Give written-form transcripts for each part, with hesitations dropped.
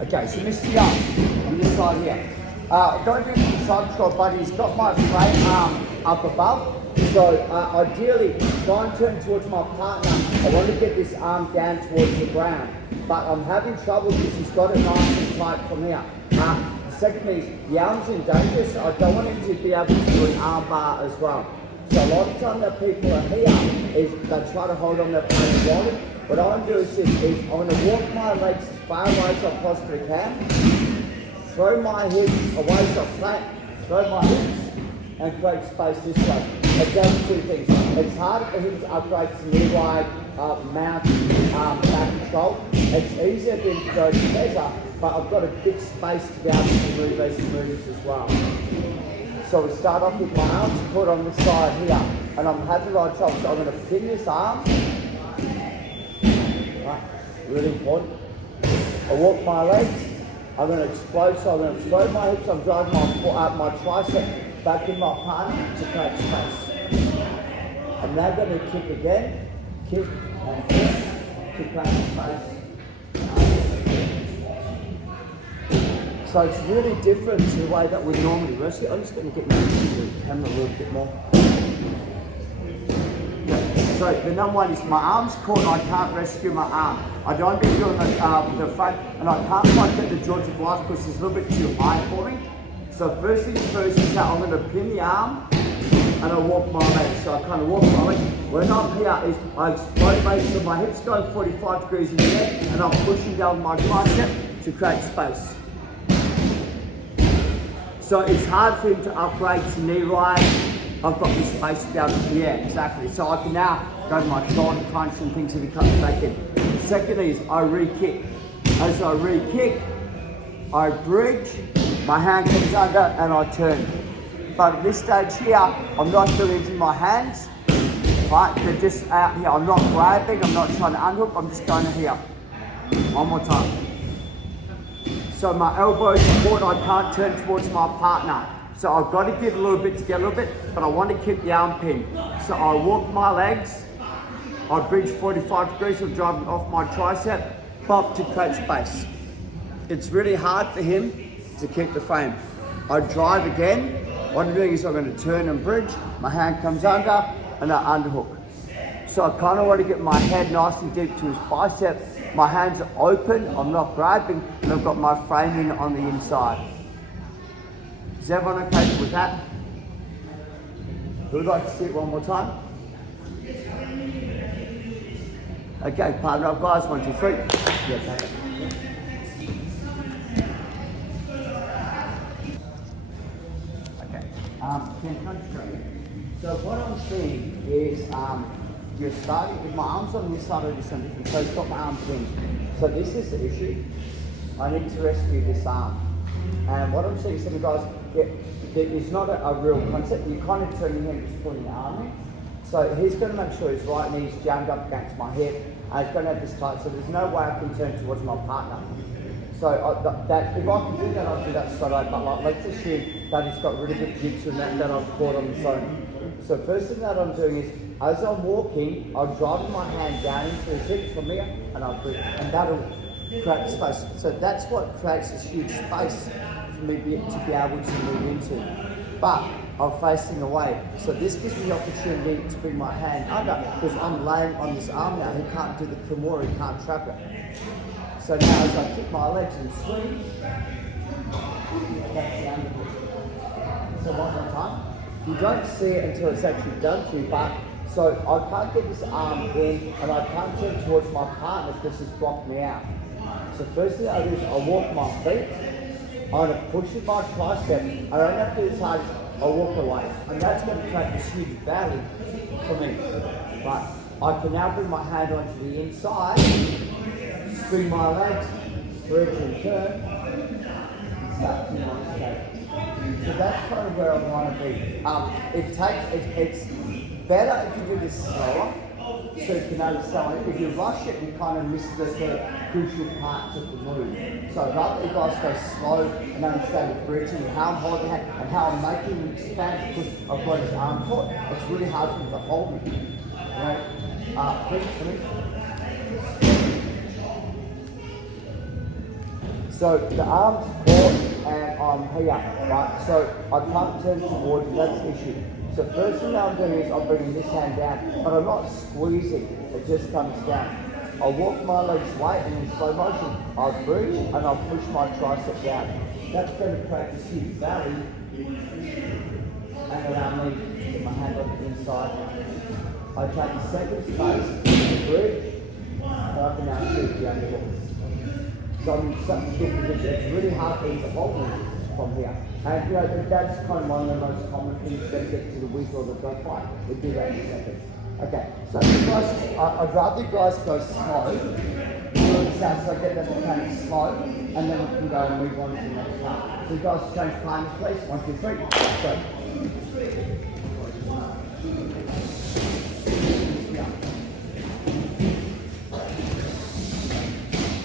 Okay, so Mr. Young, on this side here. Don't do the side control, but he's got my frame arm up above. So ideally, try and turn towards my partner. I want to get this arm down towards the ground. But I'm having trouble because he's got it nice and tight from here. The second is, the arm's in danger, so I don't want him to be able to do an arm bar as well. So a lot of time that people are here is they try to hold on their frame body. What I want to do is I'm going to walk my legs as far away as I possibly can, throw my hips away so I flat, throw my hips and create space this way. It does two things. It's harder for him to upgrade to knee wide, mount, back control. It's easier for him to go together, but I've got a big space to be able to move these moves as well. So we start off with my arms put on this side here, and I'm having right trouble. So I'm going to pin this arm. Right, really important. I walk my legs. I'm going to explode, so I'm going to throw my hips. I'm driving my tricep back in my partner to create space. I'm now going to kick again, kick and kick to create space. So it's really different to the way that we normally rescue. I'm just going to get the camera a little bit more. So the number one is my arm's caught and I can't rescue my arm. I don't be doing the front and I can't quite get the jaws of life because it's a little bit too high for me. So first thing first is that I'm going to pin the arm and I walk my legs. So I kind of walk my legs. When I'm here is I explode my hips, so my hips go 45 degrees in the air and I'm pushing down my tricep to create space. So it's hard for him to upgrade to knee right. I've got this space down here, exactly. So I can now go to my shoulder crunch and things if he comes back in. Second is I re-kick. As I re-kick, I bridge, my hand comes under and I turn. But at this stage here, I'm not doing using my hands, right? They're just out here. I'm not grabbing, I'm not trying to unhook, I'm just going to here. One more time. So my elbows support, I can't turn towards my partner. So I've got to give a little bit to get a little bit, but I want to keep the arm pinned. So I walk my legs, I bridge 45 degrees of driving off my tricep, pop to create space. It's really hard for him to keep the frame. I drive again. What I'm doing is I'm going to turn and bridge, my hand comes under, and I underhook. So I kind of want to get my head nice and deep to his bicep. My hands are open, I'm not grabbing, and I've got my framing on the inside. Is everyone okay with that? Who would like to see it one more time? Okay, partner up guys, 1, 2, 3. Yes, okay. Can I show you? So what I'm seeing is you're starting with my arms on this side or this on different. So it's got my arm pinned. So this is the issue. I need to rescue this arm. And what I'm seeing is some guys, it's not a real concept. You kind of turn your hand just putting the arm in. So he's going to make sure his right knee's jammed up against my hip. And he's going to have this tight. So there's no way I can turn towards my partner. So if I can do that, I'll do that straight away. But let's assume that he's got really good jiu-jitsu and that I've caught on the zone. So first thing that I'm doing is, as I'm walking, I'm driving my hand down into his hips from here, and I'll breathe, and that'll create space. So that's what creates this huge space for me to be able to move into. But I'm facing away, so this gives me the opportunity to bring my hand under, because I'm laying on this arm now. He can't do the kimura, he can't trap it. So now as I kick my legs and swing, that's the underhook. So one more time. You don't see it until it's actually done to you, but so I can't get this arm in and I can't turn towards my partner because he's blocked me out. So first thing I do is I walk my feet, I'm going to push with my tricep, I don't have to do this hard, I walk away. And that's going to create this huge valley for me. But I can now bring my hand onto the inside, swing my legs, bridge and turn, and start to my shape. So that's kind of where I want to be. It's better if you do this slower, so you can understand it. If you rush it, you kind of miss the crucial parts of the move. So I'd rather you guys go slow and understand the bridge and how I'm holding it and how I'm making him expand because I've got his arm caught. It's really hard for him to hold me. Right? Please. So the arm's caught and I'm here, right? So I can't turn towards you, that's the issue. So first thing that I'm doing is I'm bringing this hand down, but I'm not squeezing, it just comes down. I'll walk my legs away and in slow motion, I'll bridge and I'll push my tricep down. That's going to practice his belly and allow me to get my hand on the inside. I take the second space, bridge, and I can now shoot the underhook. So I'm in such a good position, it's really hard for me to hold me from here. And you know, that's kind of one of the most common things that get to the whiz or the dog fight. We'll do that in a second. Okay, so you guys, I'd rather you guys go slow. So I get that mechanic slow, and then we can go and move on to the next part. So you guys change timers please, 1, 2, 3, go.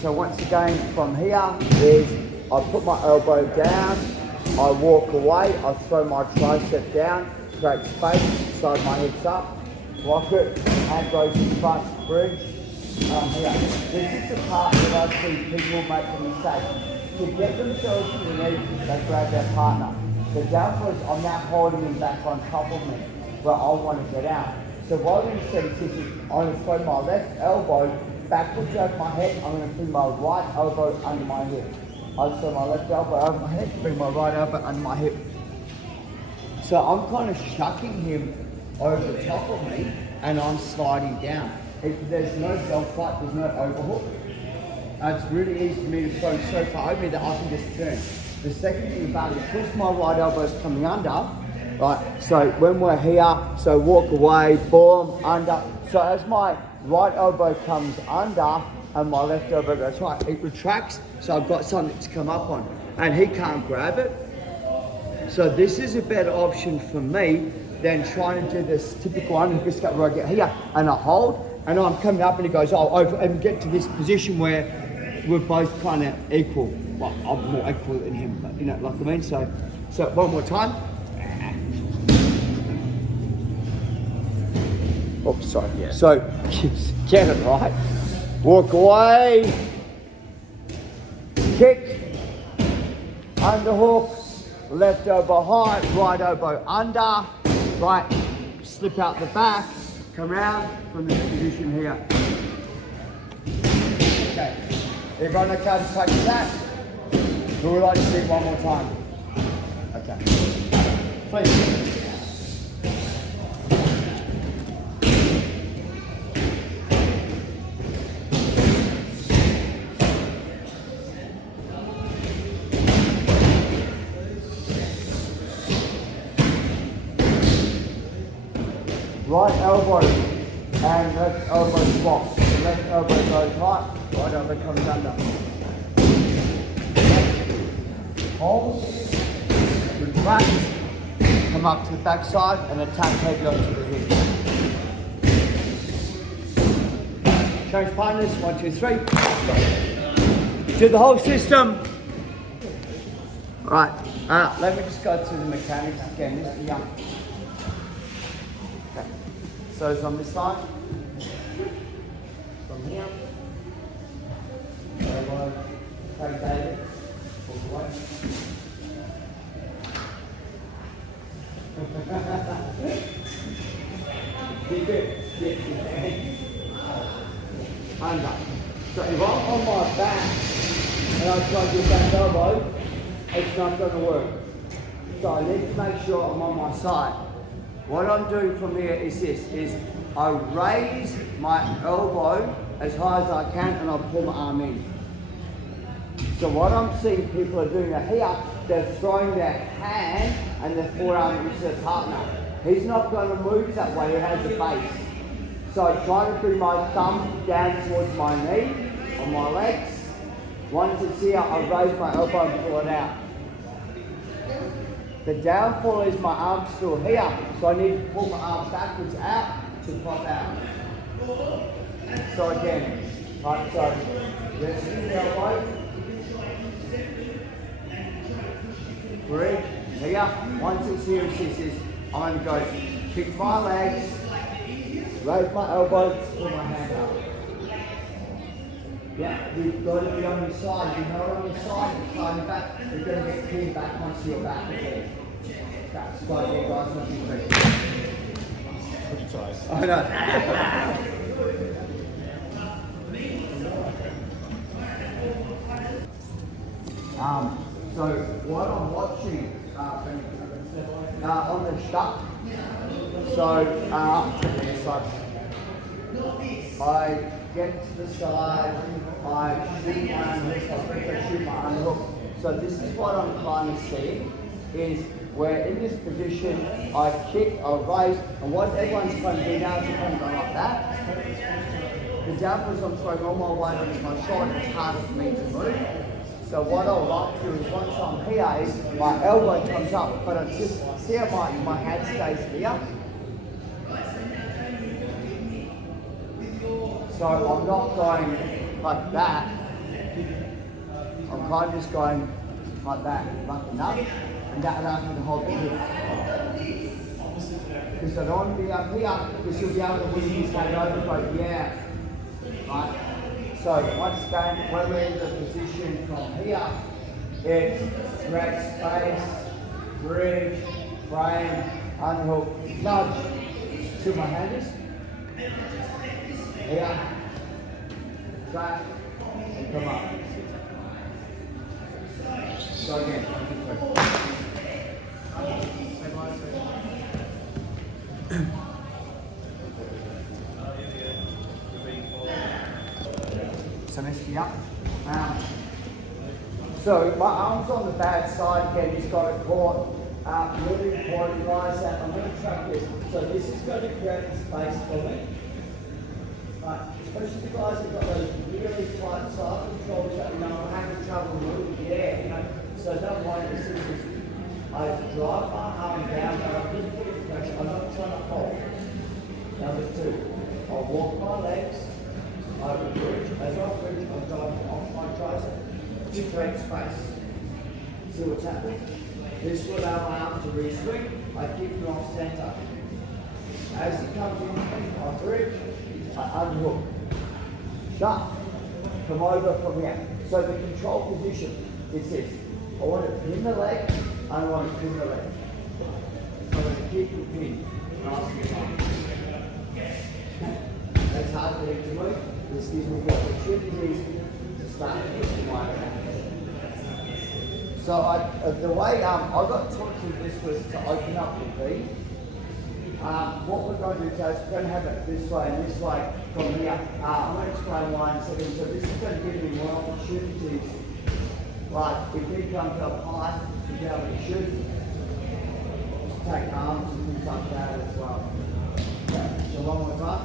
So once again, from here is I put my elbow down, I walk away, I throw my tricep down, create space, side my hips up, lock it, hand goes in front, bridge, here. This is the part that I see people make a mistake. To get themselves to the knee, they grab their partner. The downfall is I'm now holding him back on top of me, where I want to get out. So while you see this, I'm going to throw my left elbow backwards over my head, I'm going to bring my right elbow under my hip. I'll throw my left elbow over my head, bring my right elbow under my hip. So I'm kind of shucking him over the top of me and I'm sliding down. There's no dog fight, there's no overhook. It's really easy for me to throw so far over me that I can just turn. The second thing about it is push my right elbow's coming under, right? So when we're here, so walk away, boom, under. So as my right elbow comes under and my left elbow goes right, it retracts, so I've got something to come up on. And he can't grab it. So this is a better option for me than trying to do this typical underhook cut where I get here and I hold, and I'm coming up and he goes, oh, over, and get to this position where we're both kind of equal. Well, I'm more equal than him, but you know, like I mean. So one more time. Oh, sorry. Yeah. So get it right. Walk away. Kick. Underhook. Left elbow high. Right elbow under. Right. Slip out the back. Come round from this position here. Okay. Everyone okay to practice that? Who would like to see it one more time? Okay. Please. Right elbow and left elbow swap. The left elbow goes high, right elbow comes under. Hold, retract, come up to the back side and attack heavy onto the hip. Change partners, 1, 2, 3. Do the whole system. Right, let me just go through the mechanics again. This is young. Okay. So it's on this side. From here. Elbow, take David. Walk away. Keep it. Under. So if I'm on my back and I try to get that elbow, it's not going to work. So I need to make sure I'm on my side. What I'm doing from here is this, is I raise my elbow as high as I can and I pull my arm in. So what I'm seeing people are doing here, they're throwing their hand and their forearm into their partner. He's not going to move that way, he has a base. So I try to bring my thumb down towards my knee on my legs. Once it's here, I raise my elbow and pull it out. The downfall is my arm's still here, so I need to pull my arm backwards out to pop out. So again, right, so rest the elbow. Bridge, here. Once it's here, I'm going to go kick my legs, raise my elbow, pull my hand up. Yeah, you've got to be on your side. If you're not on your side, you're climbing back, you're going to get pinned back onto your back again. That's why you guys want to be ready. I know. So what I'm watching on the shut, so I get to the side, I shoot my unhook, I shoot my unhook. So this is what I'm kind of seeing, is where in this position I kick, I raise, and what everyone's trying to do now is kind of go like that. The downwards I'm throwing all my weight onto my shoulder, it's harder for me to move. So what I like to do is once I'm here, is my elbow comes up, but I just see how my hand stays here. So I'm not going like that. I'm kind of just going like that, like a nut, and that allows me to hold the hip. Because I don't want to be up here, because you'll be able to win this game over, but yeah. Right. So once again, when we're in the position from here, it's direct space, bridge, frame, unhook, nudge. See my hand is? Here, track, and come up. So again, so let's be up. So my arm's on the bad side again, he's got it caught. Really important, guys, that I'm going to track this. So this is going to create the space for me. Right, especially the guys who've got those really tight side controls that I'm having trouble moving. Yeah, you know, so don't mind this. I drive my arm down, but I couldn't put it pressure. I'm not trying to hold. Number two, I'll walk my legs. I will bridge. As I bridge, I'm driving off my tricep to create space. See what's happening? This will allow my arm to re-swing. I keep them off center. As it comes in, I bridge, I unhook. Shut. Come over from here. So the control position is this. I want to pin the leg, and I want to pin the leg. I want to keep the pin. Nice and tight. That's hard for him to move. This gives me the opportunity to start pushing my hand. So the way I got taught to this was to open up the V. What we're going to do is we're going to have it this way and this way from here. I'm going to explain why in a second. So this is going to give me more opportunities. Like if he comes up high, to be able to shoot, take arms and things like that as well. So one more time.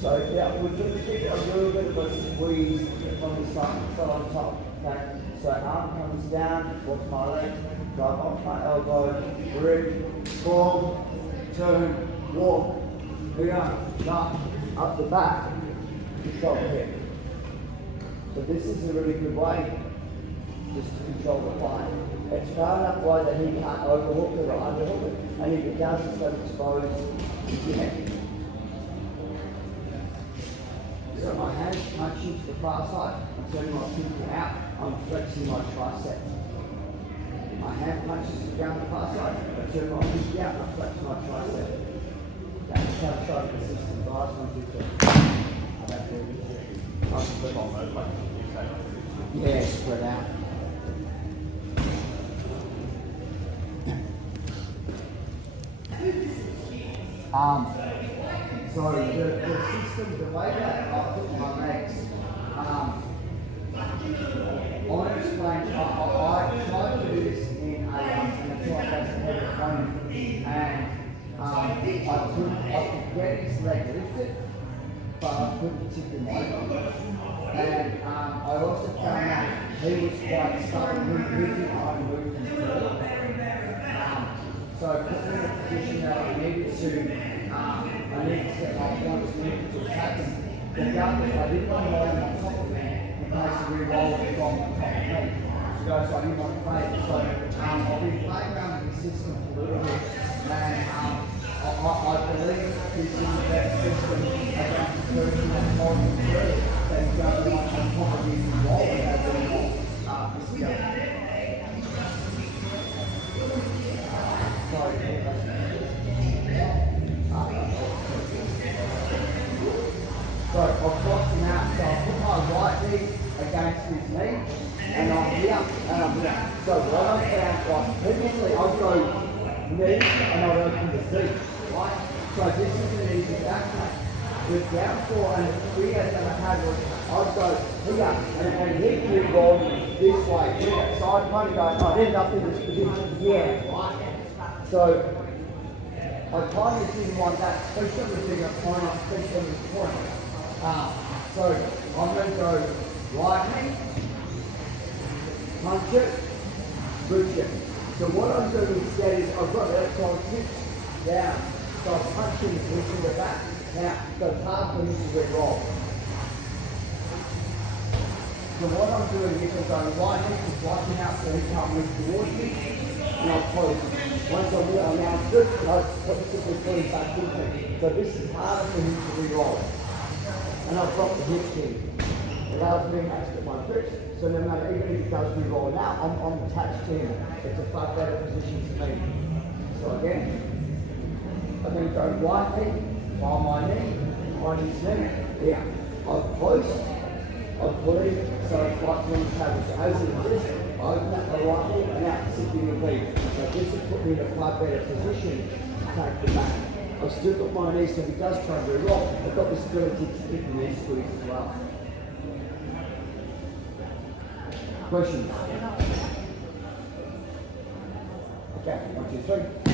So yeah, we're going to give a little bit of a squeeze from the side, so on top. Okay. So arm comes down, walk my leg, drive off my elbow, bridge, form, turn, walk, here, up the back, control the hip. So this is a really good way just to control the fight. It's far enough wide that he can't overhook it or underhook it, and if it does, it's going to expose his neck. So my hands touching to the far side. I'm turning my pinky out. I'm flexing my tricep. My hand punches down the far side. I turn my pinky out. I flex my tricep. That's how I try to consistent. Guys, 1, 2, 3. I don't do it. I'll flip on those like yeah, spread out. So the system, the way that I put my legs, I want to explain, I tried to do this in a tricep heavy home, and I could get his leg lifted, but I couldn't tip him over. And I also found that he was quite stubborn with his own movement too. So I put me in a position that I needed to get my points to attack him. Regardless, I didn't want to roll him on top of me in case he re-rolled it on top of me. So I didn't want to play it. So I've been playing around with the system for a little bit, and I I believe this is a better system against the person that's holding through than going on top of his wall and having this skill. So I've crossed him out, so I put my right knee against his knee, and I'm here, and I'm here. So what I found, like, previously I'd go knee, and I'd open the seat, right? So this is an easy backpack. With down four and the three that I had was, I'd go here, and he'd be rolling this way, here. So I'd kind of go, I'd end up in this position here, right? So I kind of didn't want that, especially with being a point, especially on this point. So I'm going to go right knee, punch it, switch it. So what I'm doing instead is I've got that, so I sit down. So I'm punching into the back. Now, so it's hard for me to get roll. So what I'm doing is I'm going right knee to blocking out so he can't move towards me. And I'll close. Once I walk now good, I'll put the pulling back into it. So this is harder for him to re-roll. And I've got the hip in. It allows me to get my grips. So no matter, even if it does re-roll now, I'm attached to him. It's a far better position for me. So again, I'm going to go right knee, on my knee, on his knee. Yeah. I've closed, I've put it, so it's like on the table. So as it is, I open up the right knee and out sitting the beat. So this has put me in a far better position to take the back. I've still got my knees, so if it does try to roll, I've got this ability to keep the knee squeeze as well. Questions? Okay, 1, 2, 3.